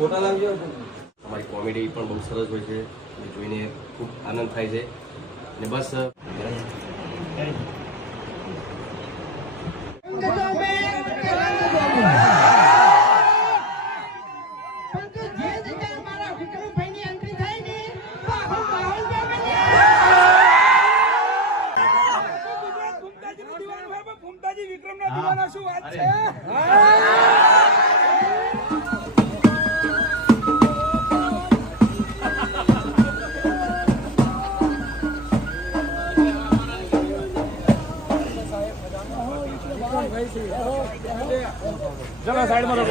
ફોટા લાવજો અમારી કોમેડી પણ બહુ સરસ હોય છે. જોઈને ખૂબ આનંદ થાય છે. ને બસ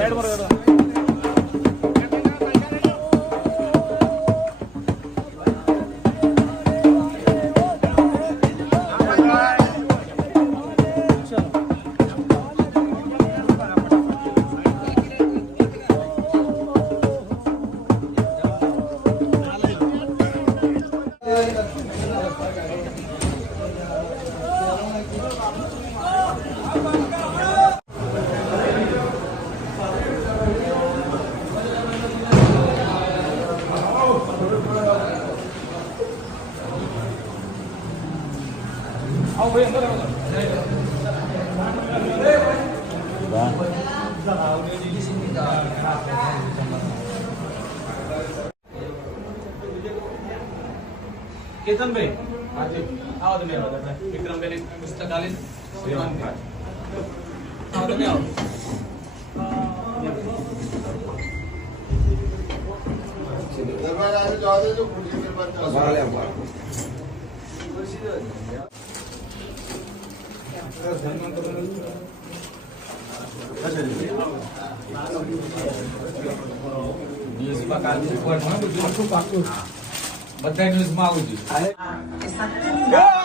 સાઈડમાં રહો આવો વિક્રમભાઈ પુસ્તકાલય શ્રીમાન આવો તમે આવો ન્યૂઝમાં કાલ બધું આખું પાકું બધા ન્યૂઝમાં આવું જોઈએ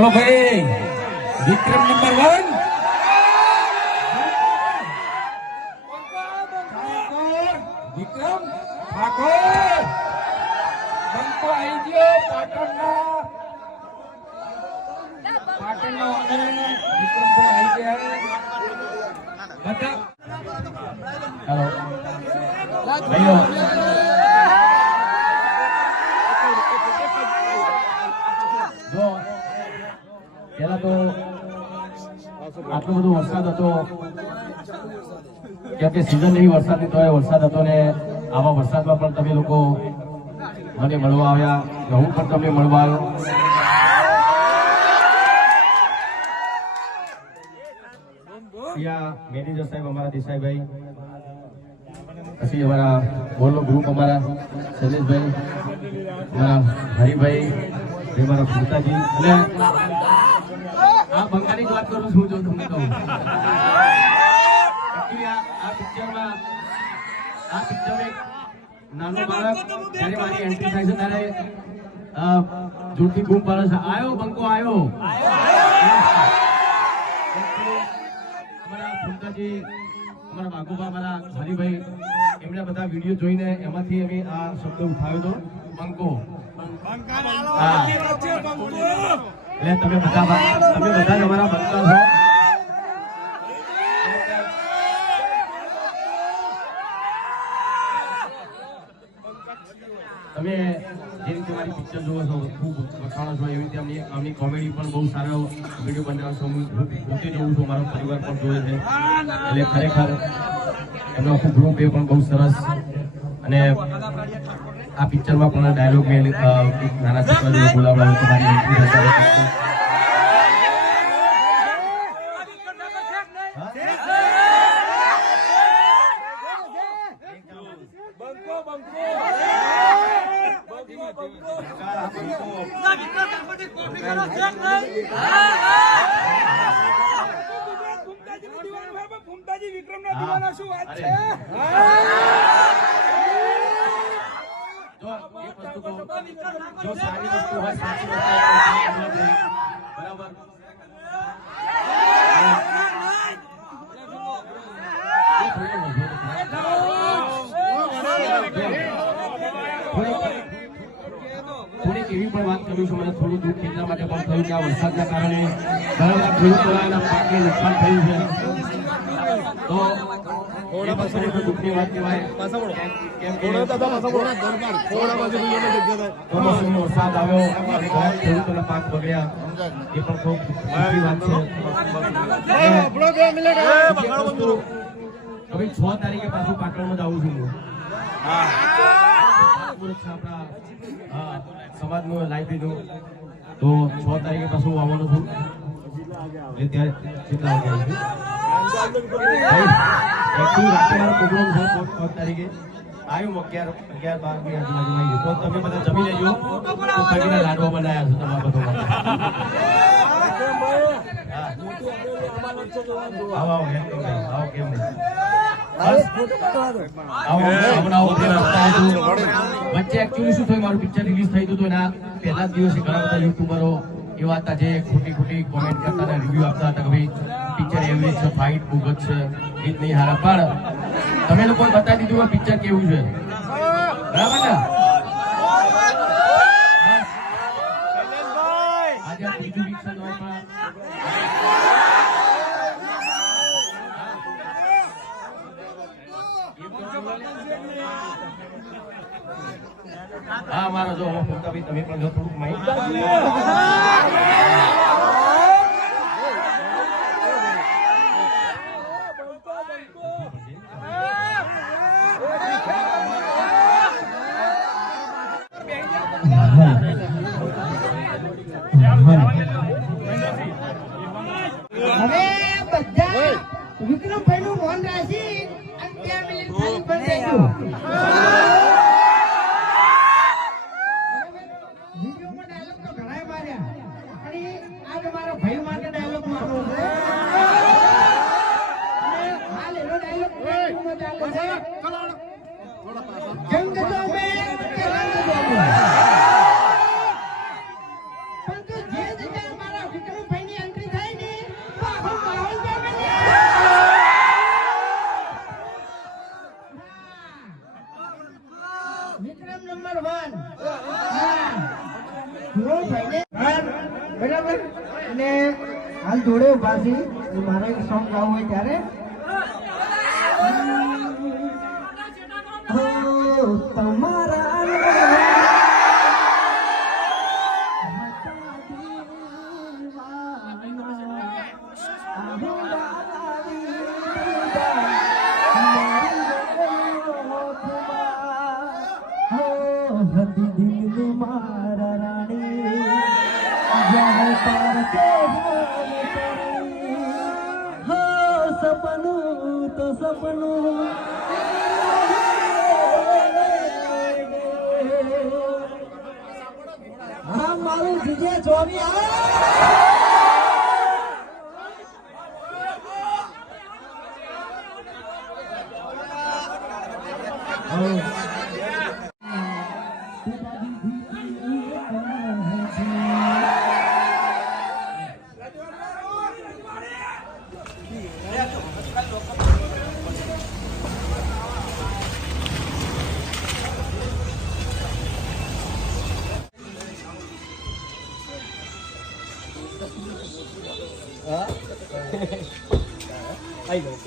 બોલો ભાઈ વિક્રમ નંબર વન વિક્રમ ઠાકોર બંકો આવી ગયો પાટણના પાટણનો ઓનર વિક્રમભાઈ આવી ગયા બધા હેલો તો આટલો બધો વરસાદ હતો. કેમ કે સિઝન એવી વરસાદ તો એ વરસાદ હતો ને આવા વરસાદમાં પણ તમે લોકો મને મળવા આવ્યા. હું પણ તમને મળવા આવ્યો. મેનેજર સાહેબ અમારા દેસાઈભાઈ, પછી અમારા બોલો ગ્રુપ અમારા શૈલેષભાઈ, અમારા હરિભાઈ અમારા મારા ભૂતાજી અને આ બંગાળી જ વાત કરું છું જો તમને કહું. આ પિક્ચરમાં આ પિક્ચરમાં એક નાનો બાળક જ્યારે મારી એન્ટ્રી થાય છે ત્યારે જોરથી બૂમ પાડે છે. આયો બંકો આયો. અમારા ભૂતાજી અમારા બાગુબા અમારા હરિભાઈ એમણે બધા વીડિયો જોઈને એમાંથી અમે આ શબ્દ ઉઠાવ્યો હતો. બંકો. હા. એટલે તમે બધા તમે બધા તમારા બંકા છો? તમે જે રીતે મારી પિક્ચર જોવો છો ખૂબ વખાણો છો એવી રીતે અમની આમની કોમેડી પણ બહુ સારો વીડિયો બનાવો છો. હું હું પોતે જોઉં છું મારો પરિવાર પણ જોવે છે. એટલે ખરેખર એમનો આખું ગ્રુપ એ પણ બહુ સરસ. અને આ પિક્ચરમાં પણ ડાયલોગ મેં નાના છોકરા બોલાવડાવ્યો તો મારી entry થશે આ picture. બંકો બંકો બંકો બંકો ફૂમતાજીનો દીવાનો હોય પણ ફૂમતાજી બાલાજી વિક્રમના દીવાના શું વાત છે જો એક વસ્તુ કહું, જો સારી વસ્તુ હોય સાચી વસ્તુ બરાબર? થોડીક- એવી પણ વાત કરું છું મને થોડું દુઃખ એટલા માટે પણ થયું કે આ વરસાદના કારણે ઘણા બધા ખેડૂતોના પાકને નુકસાન થયું છે. દુઃખની વાત કહેવાય. કમોસમી વરસાદ આવ્યો ખેડૂતોના પાક બગડ્યા. એ પણ ખૂબ દુઃખની વાત છે. હવે છ તારીખે પાછું પાટણમાં જ આવું છું આપણા સમાજનું લાઇબ્રેરીનું તો છ તારીખે પાછું આવવાનું છું. એટલે ત્યારે કેટલા વાગે આવું છું? વચ્ચે એકચ્યુઅલી શું થયું મારું પિક્ચર રિલીઝ થઈ હતું એના પહેલા જ દિવસે ઘણા બધા યુટ્યુબરો એવા હતા જે ખોટી ખોટી કોમેન્ટ કરતા હતા રિવ્યુ આપતા હતા કે ભાઈ પિક્ચર એવરેજ છે ફાઇટ ભૂગત છે ગીત નહીં હારા. પણ તમે લોકોએ બતાવી દીધું કે પિક્ચર કેવું છે. બરાબર ને? હા, મારો જો તમે પણ થોડુંક માહિતી બરાબર? અને હાલ જોડે ઊભા છે મારે સોંગ ગાવું હોય ત્યારે. સપનું તો સપનું. હા મારું જીજે જોવી આવે. はいどうぞ。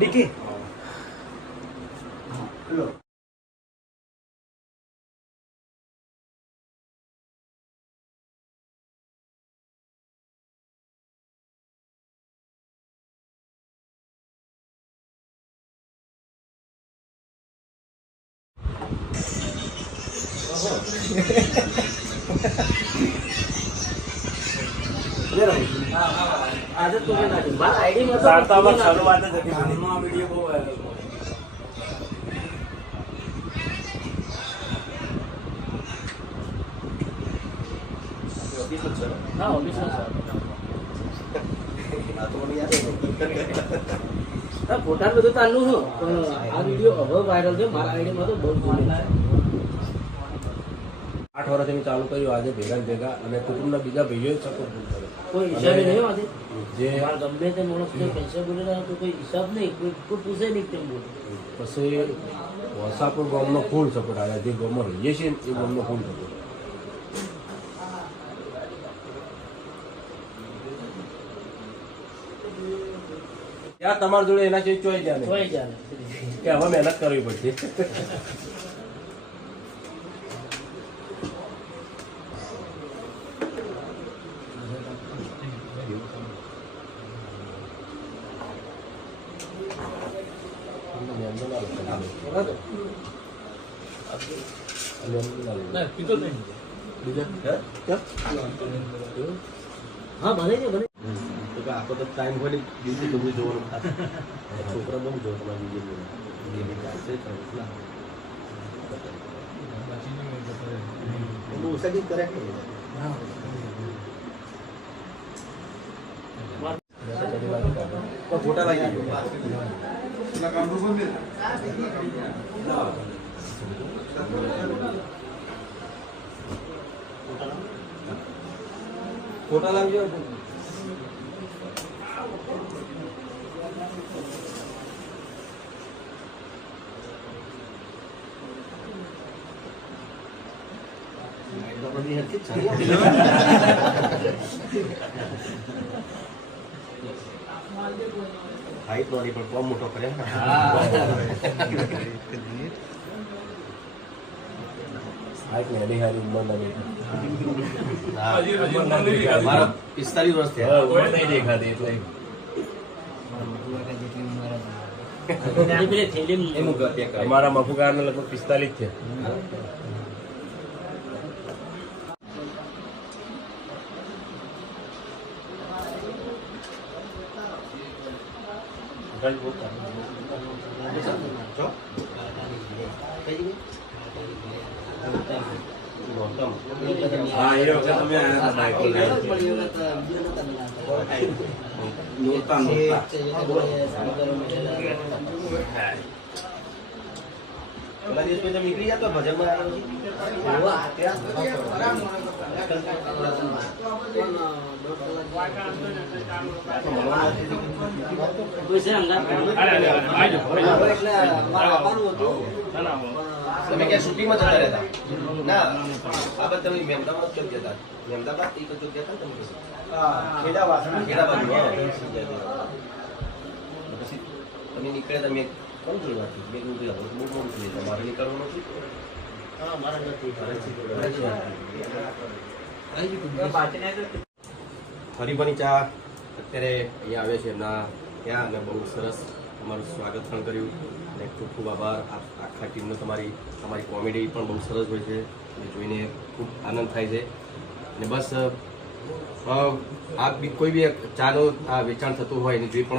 Vicky. અરે અરે ડીકી ફોટા બધું ચાલુ છું પણ આ વીડિયો હવે વાયરલ થયો મારા આઈડીમાં તો બહુ આઠ વર્ષથી ચાલુ કર્યું. આજે ભેગા ભેગા અને કુટુંબના બીજા ભાઈઓએ સપોર્ટ કર્યો. કોઈ હિસાબે નહીં આજે? જે ગમે તે માણસ પૈસા બોલેલા તો કોઈ હિસાબ નહીં કોઈ કોઈ પૂછે નહીં તેમ બોલે. પછી વસાપુર ગામનો ફૂલ સપોર્ટ આવ્યા જે ગામમાં રહીએ છીએ એ ગામનો ફૂલ સપોર્ટ. ત્યાં તમારા જોડે એના જે ચોઈ જાય કે હવે મહેનત કરવી પડશે. હા બને છે બને તો કે આખો તો ટાઈમ હોય ને દિવસે બધું જોવાનું થાય છોકરા બહુ જોવા તમારી બીજે ગેમિંગ ચાલશે બહુ ઓછા કરે ફોટા લાગી ફોટા લાવજો હાઈટ નોડી પણ બહુ મોટો કરે હારી ઉંમર મારા પિસ્તાલીસ વર્ષ થયા. પેલી પેલી થેલી અમારા મફુગાર ને લગભગ પિસ્તાલીસ છે હા. એ વખત તમે આયા હતા બાઇક નોરતા નોરતા પેલા દિવસ પછી તમે ક્યાં શૂટિંગમાં જતા રહેતા? ના. આ બધા તમે મહેમદાબાદ કેમ જતા. મહેમદાબાદ એ તો ચોક જતા ને તમે ખેડા વાસણ ખેડા પછી તમે નીકળ્યા તમે કોણ જોયું હતું મેં કીધું હવે બહુ બહુ જોઈએ તમારે નીકળવાનું નથી? હા મારા નથી. હરિભની ચા અત્યારે અહીંયા આવે છે એમના ત્યાં અને બહુ સરસ તમારું સ્વાગત પણ કર્યું. અને ખૂબ ખૂબ આભાર. આખા ટીમનો તમારી તમારી કોમેડી પણ બહુ સરસ હોય છે. અને જોઈને ખૂબ આનંદ થાય છે. અને બસ આ કોઈ બી ચાનો આ વેચાણ થતું હોય ને જે પણ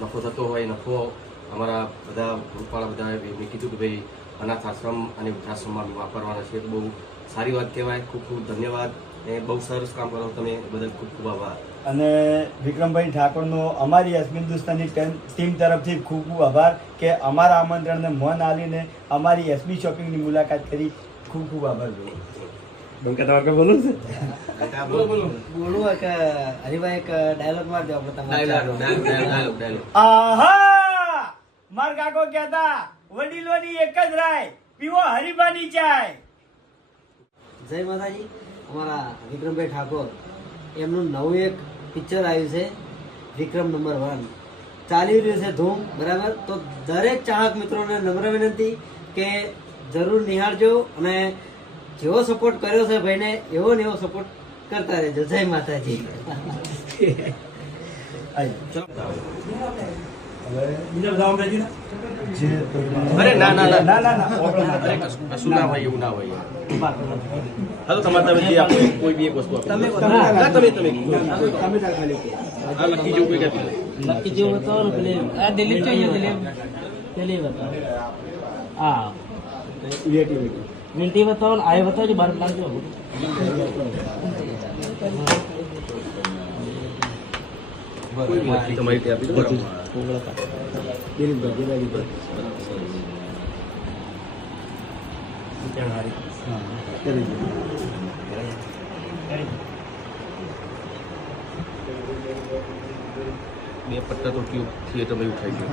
નફો થતો હોય, નફો અમારા બધા ગ્રુપવાળા બધા એમને કીધું કે ભાઈ, અનાથ આશ્રમ અને વૃદ્ધાશ્રમમાં વાપરવાના છે. બહુ સારી વાત કહેવાય. ખૂબ ખૂબ ધન્યવાદ. એ બહુ સરસ કામ કરો તમે. બધા ખૂબ ખૂબ આભાર. અને વિક્રમભાઈ ઠાકોરનો અમારી અસ્મિન હિન્દુસ્તાની ટીમ તરફથી ખૂબ ખૂબ આભાર કે અમારા આમંત્રણને મન આલીને અમારી એસબી શોપિંગની મુલાકાત કરી. ખૂબ ખૂબ આભાર ભાઈ બંકા તમારે કઈ બોલવું છે? બોલું કે હરિભાઈ એક ડાયલોગ માર દેવા ડાયલોગ આહા! માર કાકો કહેતા વડીલોની એક જ રાય પીવો હરિભાની ચાય. જય માતાજી અમારા વિક્રમભાઈ ઠાકોર એમનું નવું એક પિક્ચર આવ્યું છે વિક્રમ નંબર વન. ચાલી રહ્યું છે ધૂમ બરાબર? તો દરેક ચાહક મિત્રોને નમ્ર વિનંતી કે જરૂર નિહાળજો અને જેવો સપોર્ટ કર્યો છે ભાઈને એવો ને એવો સપોર્ટ કરતા રહેજો. જય માતાજી. અરે ના ના ના. ના ના ના. ઓગણ ના. અરે કશું કશું ના હોય એવું ના હોય. હા તો તમારે તમે જે આપો એ કોઈ બી એક વસ્તુ આપો. તમે ના તમે તમે તમે. તાર ખાલી કહો. આ લકી જેવું કોઈ કહેતું નક્કી જેવું બતાવો ને પેલી આ દિલીપ જોઈએ દિલીપ. પેલી બતાવો હા. Creativity. વિંટી બતાવો ને આ બતાવજો બાર લાગજો કોઈ બી લકી તમારી રીતે આપી દો. દિલીપભાઈ, દિલીપભાઈ. હા, કરી દો. બે પટ્ટા તો ટ્યુબ થિયેટરમાં એવું થઈ ગયું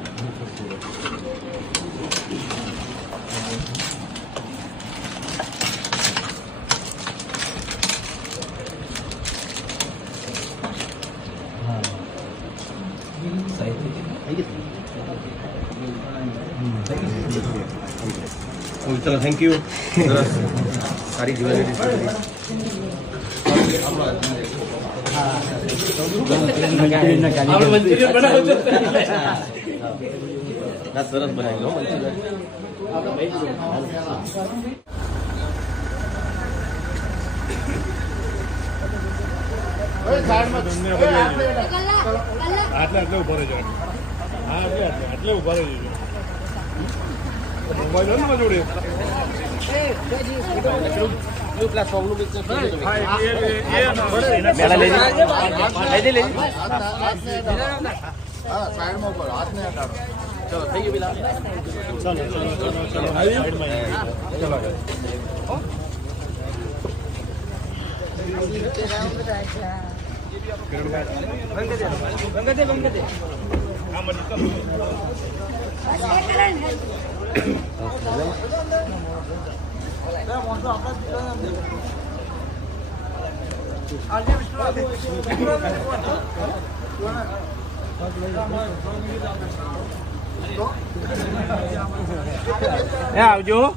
चलो थैंक यू सारी ज्वेलरी मंचूरियन बना ના સરસ બનાવી લો મંચુરિયન. આટલે આટલે ઊભા રહેજો હા આટલે આટલે આટલે ઊભા રહેજો મોબાઈલ હોય ને મારી જોડે હા, એ- એ- એ- એ ના. એ આવજો.